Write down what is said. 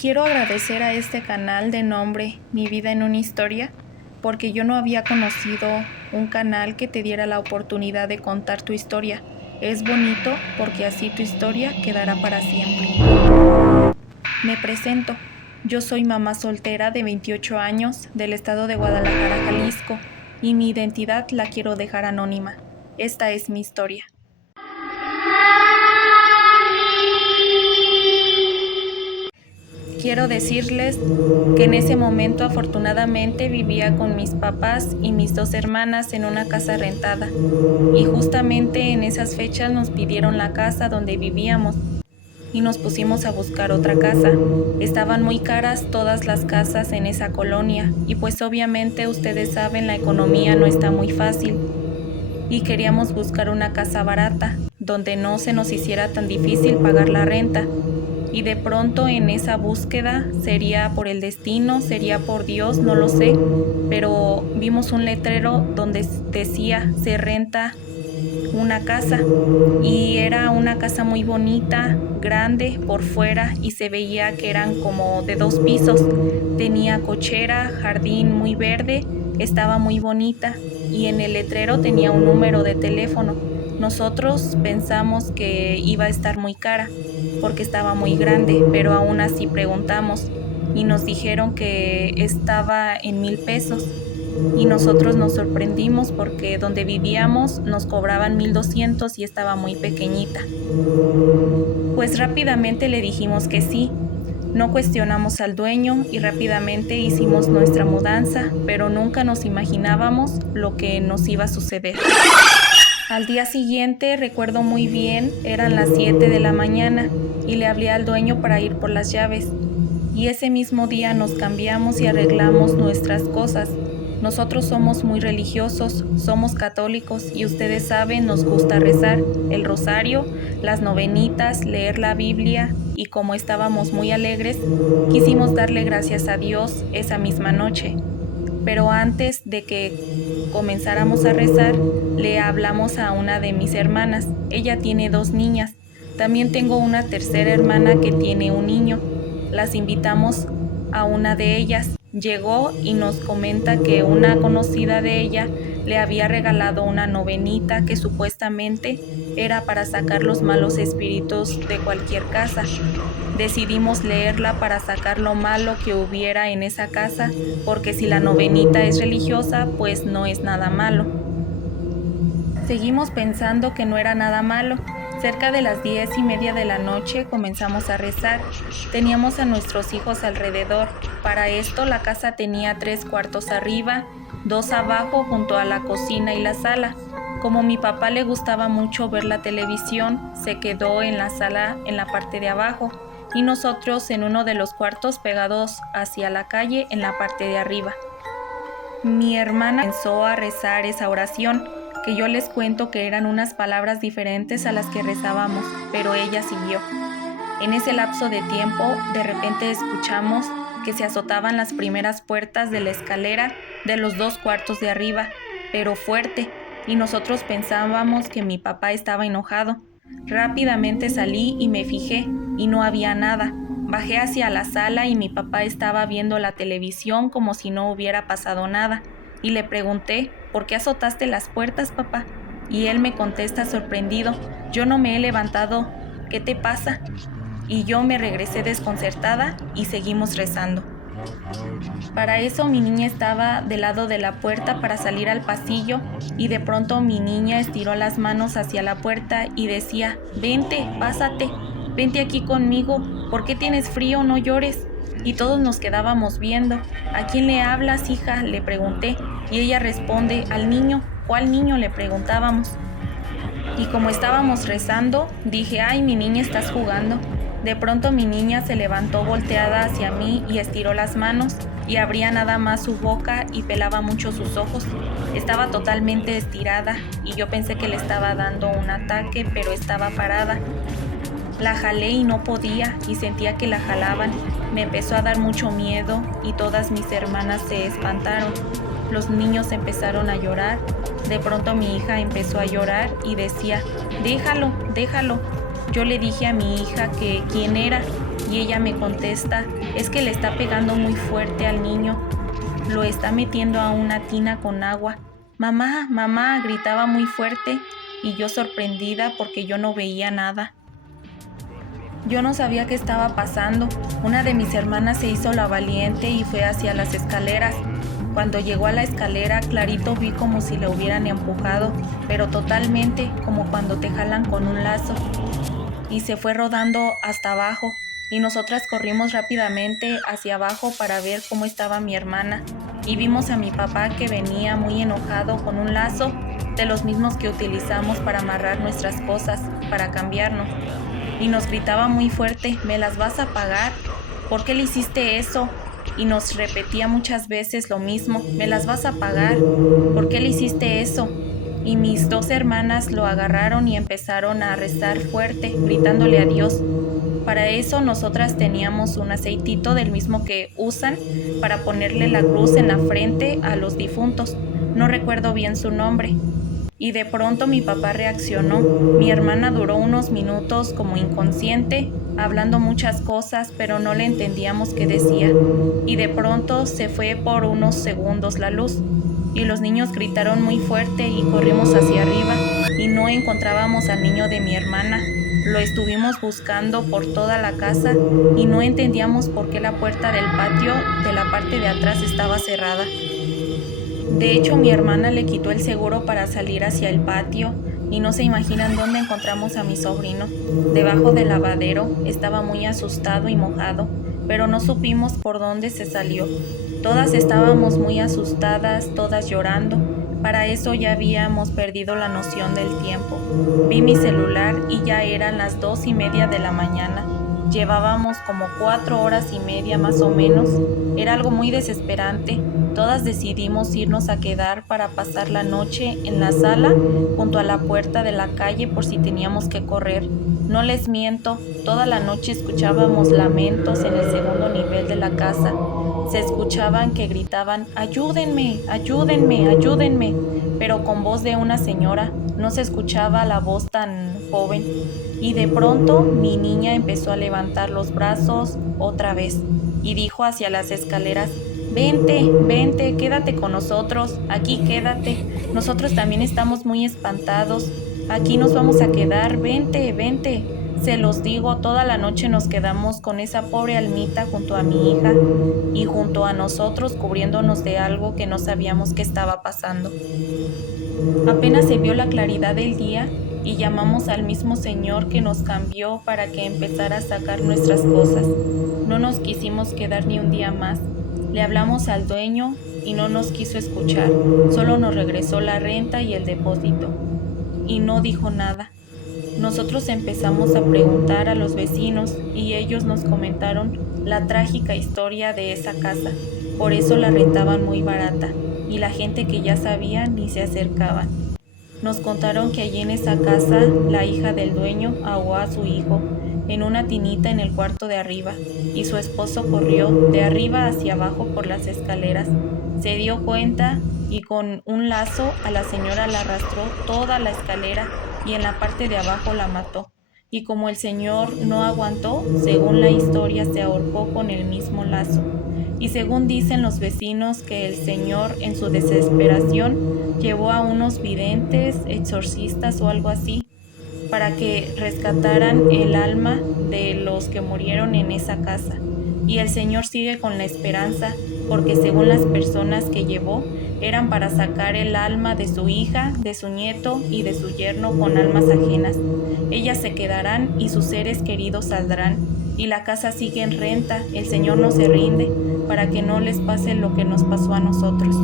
Quiero agradecer a este canal de nombre Mi Vida en una Historia, porque yo no había conocido un canal que te diera la oportunidad de contar tu historia. Es bonito porque así tu historia quedará para siempre. Me presento. Yo soy mamá soltera de 28 años del estado de Guadalajara, Jalisco, y mi identidad la quiero dejar anónima. Esta es mi historia. Quiero decirles que en ese momento afortunadamente vivía con mis papás y mis dos hermanas en una casa rentada, y justamente en esas fechas nos pidieron la casa donde vivíamos y nos pusimos a buscar otra casa. Estaban muy caras todas las casas en esa colonia y pues obviamente ustedes saben, la economía no está muy fácil y queríamos buscar una casa barata donde no se nos hiciera tan difícil pagar la renta. Y de pronto en esa búsqueda, sería por el destino, sería por Dios, no lo sé, pero vimos un letrero donde decía se renta una casa, y era una casa muy bonita, grande por fuera, y se veía que eran como de 2 pisos. Tenía cochera, jardín muy verde, estaba muy bonita, y en el letrero tenía un número de teléfono. Nosotros pensamos que iba a estar muy cara porque estaba muy grande, pero aún así preguntamos y nos dijeron que estaba en 1,000 pesos. Y nosotros nos sorprendimos porque donde vivíamos nos cobraban 1,200 y estaba muy pequeñita. Pues rápidamente le dijimos que sí. No cuestionamos al dueño y rápidamente hicimos nuestra mudanza, pero nunca nos imaginábamos lo que nos iba a suceder. Al día siguiente, recuerdo muy bien, eran las 7 de la mañana y le hablé al dueño para ir por las llaves. Y ese mismo día nos cambiamos y arreglamos nuestras cosas. Nosotros somos muy religiosos, somos católicos y ustedes saben, nos gusta rezar el rosario, las novenitas, leer la Biblia, y como estábamos muy alegres, quisimos darle gracias a Dios esa misma noche. Pero antes de que comenzáramos a rezar, le hablamos a una de mis hermanas. Ella tiene 2 niñas. También tengo una tercera hermana que tiene un niño. Las invitamos a una de ellas. Llegó y nos comenta que una conocida de ella le había regalado una novenita que supuestamente era para sacar los malos espíritus de cualquier casa. Decidimos leerla para sacar lo malo que hubiera en esa casa, porque si la novenita es religiosa, pues no es nada malo. Seguimos pensando que no era nada malo. Cerca de las 10:30 de la noche comenzamos a rezar. Teníamos a nuestros hijos alrededor. Para esto la casa tenía 3 cuartos arriba, 2 abajo junto a la cocina y la sala. Como mi papá le gustaba mucho ver la televisión, se quedó en la sala en la parte de abajo y nosotros en uno de los cuartos pegados hacia la calle en la parte de arriba. Mi hermana comenzó a rezar esa oración, que yo les cuento que eran unas palabras diferentes a las que rezábamos, pero ella siguió. En ese lapso de tiempo, de repente escuchamos que se azotaban las primeras puertas de la escalera de los 2 cuartos de arriba, pero fuerte, y nosotros pensábamos que mi papá estaba enojado. Rápidamente salí y me fijé, y no había nada. Bajé hacia la sala y mi papá estaba viendo la televisión como si no hubiera pasado nada. Y le pregunté, ¿por qué azotaste las puertas, papá? Y él me contesta sorprendido, yo no me he levantado, ¿qué te pasa? Y yo me regresé desconcertada y seguimos rezando. Para eso mi niña estaba del lado de la puerta para salir al pasillo y de pronto mi niña estiró las manos hacia la puerta y decía, vente, pásate, vente aquí conmigo, ¿por qué tienes frío? No llores. Y todos nos quedábamos viendo. ¿A quién le hablas, hija?, le pregunté, y ella responde, al niño. ¿Cuál niño?, le preguntábamos. Y como estábamos rezando, dije, ay, mi niña, estás jugando. De pronto mi niña se levantó volteada hacia mí y estiró las manos y abría nada más su boca y pelaba mucho sus ojos. Estaba totalmente estirada y yo pensé que le estaba dando un ataque, pero estaba parada. La jalé y no podía y sentía que la jalaban. Me empezó a dar mucho miedo y todas mis hermanas se espantaron. Los niños empezaron a llorar. De pronto mi hija empezó a llorar y decía, déjalo, déjalo. Yo le dije a mi hija que quién era y ella me contesta: es que le está pegando muy fuerte al niño, lo está metiendo a una tina con agua. Mamá, mamá, gritaba muy fuerte y yo sorprendida porque yo no veía nada. Yo no sabía qué estaba pasando. Una de mis hermanas se hizo la valiente y fue hacia las escaleras. Cuando llegó a la escalera, clarito vi como si la hubieran empujado, pero totalmente, como cuando te jalan con un lazo. Y se fue rodando hasta abajo, y nosotras corrimos rápidamente hacia abajo para ver cómo estaba mi hermana, y vimos a mi papá que venía muy enojado con un lazo de los mismos que utilizamos para amarrar nuestras cosas, para cambiarnos. Y nos gritaba muy fuerte: ¿me las vas a pagar? ¿Por qué le hiciste eso? Y nos repetía muchas veces lo mismo: ¿me las vas a pagar? ¿Por qué le hiciste eso? Y mis dos hermanas lo agarraron y empezaron a rezar fuerte, gritándole a Dios. Para eso nosotras teníamos un aceitito del mismo que usan para ponerle la cruz en la frente a los difuntos. No recuerdo bien su nombre. Y de pronto mi papá reaccionó. Mi hermana duró unos minutos como inconsciente, hablando muchas cosas, pero no le entendíamos qué decía. Y de pronto se fue por unos segundos la luz. Y los niños gritaron muy fuerte y corrimos hacia arriba y no encontrábamos al niño de mi hermana. Lo estuvimos buscando por toda la casa y no entendíamos por qué la puerta del patio de la parte de atrás estaba cerrada. De hecho, mi hermana le quitó el seguro para salir hacia el patio y no se imaginan dónde encontramos a mi sobrino. Debajo del lavadero, estaba muy asustado y mojado, pero no supimos por dónde se salió. Todas estábamos muy asustadas, todas llorando. Para eso ya habíamos perdido la noción del tiempo. Vi mi celular y ya eran las 2:30 de la mañana. Llevábamos como 4 horas y media más o menos. Era algo muy desesperante. Todas decidimos irnos a quedar para pasar la noche en la sala junto a la puerta de la calle por si teníamos que correr. No les miento, toda la noche escuchábamos lamentos en el segundo nivel de la casa. Se escuchaban que gritaban: «¡Ayúdenme! ¡Ayúdenme! ¡Ayúdenme!», pero con voz de una señora, no se escuchaba la voz tan joven. Y de pronto mi niña empezó a levantar los brazos otra vez y dijo hacia las escaleras: «Vente, vente, quédate con nosotros, aquí quédate, nosotros también estamos muy espantados, aquí nos vamos a quedar, vente, vente». Se los digo, toda la noche nos quedamos con esa pobre almita junto a mi hija y junto a nosotros, cubriéndonos de algo que no sabíamos qué estaba pasando. Apenas se vio la claridad del día y llamamos al mismo Señor que nos cambió para que empezara a sacar nuestras cosas. No nos quisimos quedar ni un día más. Le hablamos al dueño y no nos quiso escuchar, solo nos regresó la renta y el depósito. Y no dijo nada. Nosotros empezamos a preguntar a los vecinos y ellos nos comentaron la trágica historia de esa casa. Por eso la rentaban muy barata y la gente que ya sabía ni se acercaba. Nos contaron que allí en esa casa la hija del dueño ahogó a su hijo en una tinita en el cuarto de arriba y su esposo corrió de arriba hacia abajo por las escaleras. Se dio cuenta y con un lazo a la señora la arrastró toda la escalera y en la parte de abajo la mató. Y como el señor no aguantó, según la historia se ahorcó con el mismo lazo. Y según dicen los vecinos que el señor en su desesperación llevó a unos videntes, exorcistas o algo así, para que rescataran el alma de los que murieron en esa casa. Y el Señor sigue con la esperanza, porque según las personas que llevó, eran para sacar el alma de su hija, de su nieto y de su yerno con almas ajenas. Ellas se quedarán y sus seres queridos saldrán, y la casa sigue en renta. El Señor no se rinde para que no les pase lo que nos pasó a nosotros.